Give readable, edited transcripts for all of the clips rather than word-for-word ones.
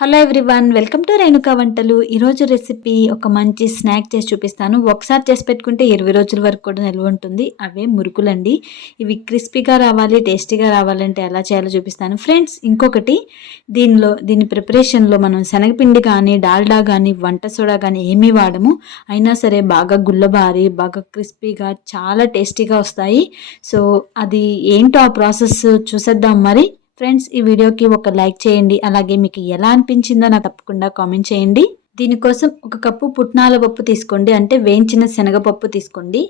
Hello everyone, welcome to Renuka వంటలు. ఈరోజు recipe ఒక మంచి స్నాక్ చేసి చూపిస్తాను. ఒకసారి చేసి పెట్టుకుంటే 20 రోజుల వరకు కూడా నిల్వ ఉంటుంది. అవే మురుకులండి. ఇవి క్రిస్పీగా రావాలి, టేస్టీగా రావాలంటే ఎలా చేయాలో చూపిస్తాను. ఫ్రెండ్స్, ఇంకొకటి, దీని ప్రిపరేషన్లో మనం శనగపిండి కానీ, డాల్డా కానీ, వంట సోడా కానీ ఏమీ వాడము. అయినా సరే బాగా గుల్లబారి, బాగా క్రిస్పీగా, చాలా టేస్టీగా వస్తాయి. సో అది ఏంటో ఆ ప్రాసెస్ చూసేద్దాం మరి. ఫ్రెండ్స్, ఈ వీడియోకి ఒక లైక్ చేయండి. అలాగే మీకు ఎలా అనిపించిందో నాకు తప్పకుండా కామెంట్ చేయండి. దీనికోసం ఒక కప్పు పుట్నాల పప్పు తీసుకోండి, అంటే వేయించిన శనగపప్పు తీసుకోండి.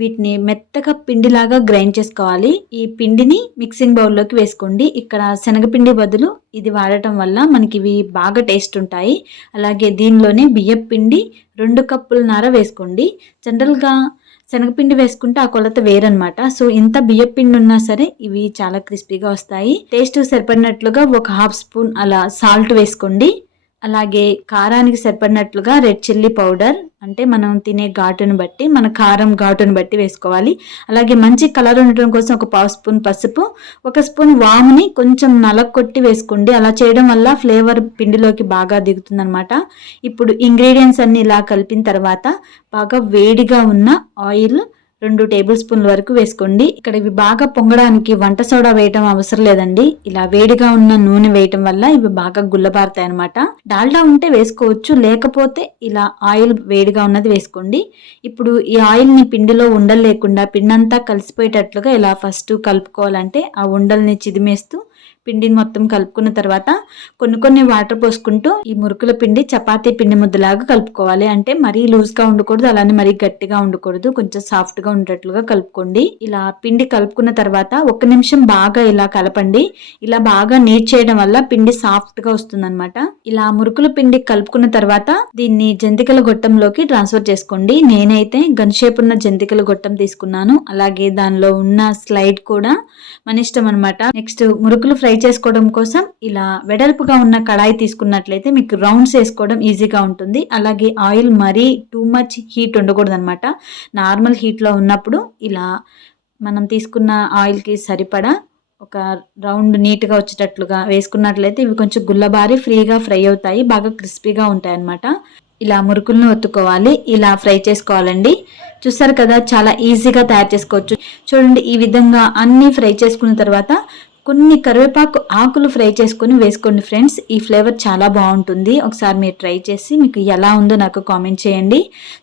వీటిని మెత్తగా పిండిలాగా గ్రైండ్ చేసుకోవాలి. ఈ పిండిని మిక్సింగ్ బౌల్లోకి వేసుకోండి. ఇక్కడ శనగపిండి బదులు ఇది వాడటం వల్ల మనకి ఇవి బాగా టేస్ట్ ఉంటాయి. అలాగే దీనిలోనే బియ్యం పిండి 2 కప్పులన్నర వేసుకోండి. జనరల్గా శనగపిండి వేసుకుంటే ఆ కొలత వేరనమాట. సో ఇంత బియ్యం పిండి ఉన్నా సరే ఇవి చాలా క్రిస్పీగా వస్తాయి. టేస్ట్ సరిపడినట్లుగా ఒక 1/2 స్పూన్ అలా సాల్ట్ వేసుకోండి. అలాగే కారానికి సరిపడినట్లుగా రెడ్ చిల్లీ పౌడర్, అంటే మనం తినే ఘాటును బట్టి, మన కారం ఘాటును బట్టి వేసుకోవాలి. అలాగే మంచి కలర్ ఉండటం కోసం ఒక 1/2 స్పూన్ పసుపు, 1 స్పూన్ వాముని కొంచెం నలగొట్టి వేసుకోండి. అలా చేయడం వల్ల ఫ్లేవర్ పిండిలోకి బాగా దిగుతుందనమాట. ఇప్పుడు ఇంగ్రీడియంట్స్ అన్ని ఇలా కలిపిన తర్వాత బాగా వేడిగా ఉన్న ఆయిల్ 2 టేబుల్ స్పూన్ల వరకు వేసుకోండి. ఇక్కడ ఇవి బాగా పొంగడానికి వంట సోడా వేయటం అవసరం లేదండి. ఇలా వేడిగా ఉన్న నూనె వేయటం వల్ల ఇవి బాగా గుల్లబారుతాయి అనమాట. డాల్డా ఉంటే వేసుకోవచ్చు, లేకపోతే ఇలా ఆయిల్ వేడిగా ఉన్నది వేసుకోండి. ఇప్పుడు ఈ ఆయిల్ని పిండిలో ఉండలు లేకుండా పిండంతా కలిసిపోయేటట్లుగా ఇలా ఫస్ట్ కలుపుకోవాలంటే ఆ ఉండల్ని చిదిమేస్తూ పిండిని మొత్తం కలుపుకున్న తర్వాత కొన్ని వాటర్ పోసుకుంటూ ఈ మురుకుల పిండి చపాతీ పిండి ముద్దలాగా కలుపుకోవాలి. అంటే మరీ లూజ్గా ఉండకూడదు, అలానే మరీ గట్టిగా ఉండకూడదు, కొంచెం సాఫ్ట్గా ఉండేట్లుగా కలుపుకోండి. ఇలా పిండి కలుపుకున్న తర్వాత 1 నిమిషం బాగా ఇలా కలపండి. ఇలా బాగా నీట్ చేయడం వల్ల పిండి సాఫ్ట్గా వస్తుందన్నమాట. ఇలా మురుకుల పిండి కలుపుకున్న తర్వాత దీన్ని జంతికల గొట్టంలోకి ట్రాన్స్ఫర్ చేసుకోండి. నేనైతే గన్ షేప్ ఉన్న జంతికల గొట్టం తీసుకున్నాను. అలాగే దానిలో ఉన్న స్లైడ్ కూడా మన ఇష్టం అనమాట. నెక్స్ట్ మురుకులు ఫ్రై చేసుకోవడం కోసం ఇలా వెడల్పుగా ఉన్న కడాయి తీసుకున్నట్లయితే మీకు రౌండ్స్ వేసుకోవడం ఈజీగా ఉంటుంది. అలాగే ఆయిల్ మరీ టూ మచ్ హీట్ ఉండకూడదు అనమాట. నార్మల్ హీట్లో ఉన్నప్పుడు ఇలా మనం తీసుకున్న ఆయిల్కి సరిపడా ఒక రౌండ్ నీట్గా వచ్చేటట్లుగా వేసుకున్నట్లయితే ఇవి కొంచెం గుల్లబారి ఫ్రీగా ఫ్రై అవుతాయి, బాగా క్రిస్పీగా ఉంటాయి అన్నమాట. ఇలా మురుకులను ఒత్తుకోవాలి, ఇలా ఫ్రై చేసుకోవాలండి. చూసారు కదా, చాలా ఈజీగా తయారు చేసుకోవచ్చు. చూడండి, ఈ విధంగా అన్నీ ఫ్రై చేసుకున్న తర్వాత కొన్ని కరివేపాకు ఆకులు ఫ్రై చేసుకొని వేసుకోండి ఫ్రెండ్స్. ఈ ఫ్లేవర్ చాలా బాగుంటుంది. ఒకసారి మీరు ట్రై చేసి మీకు ఎలా ఉందో నాకు కామెంట్ చేయండి.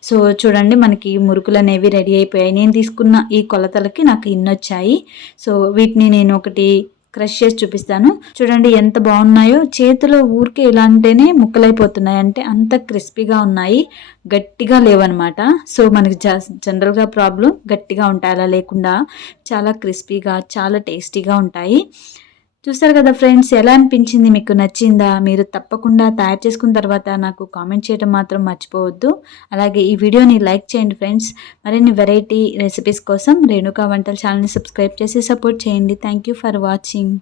సో చూడండి, మనకి మురుకులు అనేవి రెడీ అయిపోయాయి. నేను తీసుకున్న ఈ కొలతలకి నాకు ఇన్ని వచ్చాయి. సో వీటిని నేను ఒకటి క్రష్ చేసి చూపిస్తాను. చూడండి ఎంత బాగున్నాయో. చేతిలో ఊరికే ఇలా అంటేనే ముక్కలైపోతున్నాయి, అంటే అంత క్రిస్పీగా ఉన్నాయి, గట్టిగా లేవన్నమాట. సో మనకి జనరల్గా ప్రాబ్లం గట్టిగా ఉంటాయి, అలా లేకుండా చాలా క్రిస్పీగా, చాలా టేస్టీగా ఉంటాయి. చూస్తారు కదా ఫ్రెండ్స్, ఎలా అనిపించింది, మీకు నచ్చిందా? మీరు తప్పకుండా తయారు చేసుకున్న తర్వాత నాకు కామెంట్ చేయడం మాత్రం మర్చిపోవద్దు. అలాగే ఈ వీడియోని లైక్ చేయండి ఫ్రెండ్స్. మరిన్ని వెరైటీ రెసిపీస్ కోసం రేణుకా వంటల ఛానల్ని సబ్స్క్రైబ్ చేసి సపోర్ట్ చేయండి. Thank you for watching.